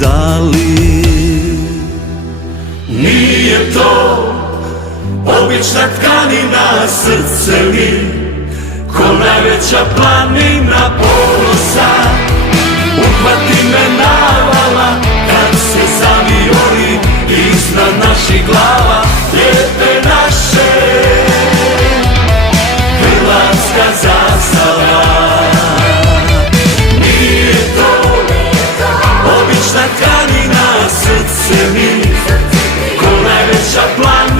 dali. Nije to obična tkanina, srce mi ko najveća planina ponosa. Uhvati me navala kad se zaviori iznad naših glava. Lijepe naše, hrvatska zastava. Nije to obična tkanina, srce mi ko najveća planina.